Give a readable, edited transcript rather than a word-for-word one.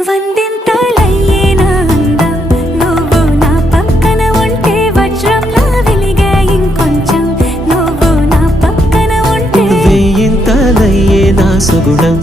వందింతలయ్యేనా అందం నువ్వు నా పక్కన ఉంటే వజ్రంలా వెలిగే ఇంకొంచెం నువ్వు నా పక్కన ఉంటే వేయింతలయ్యేనా సుగుణం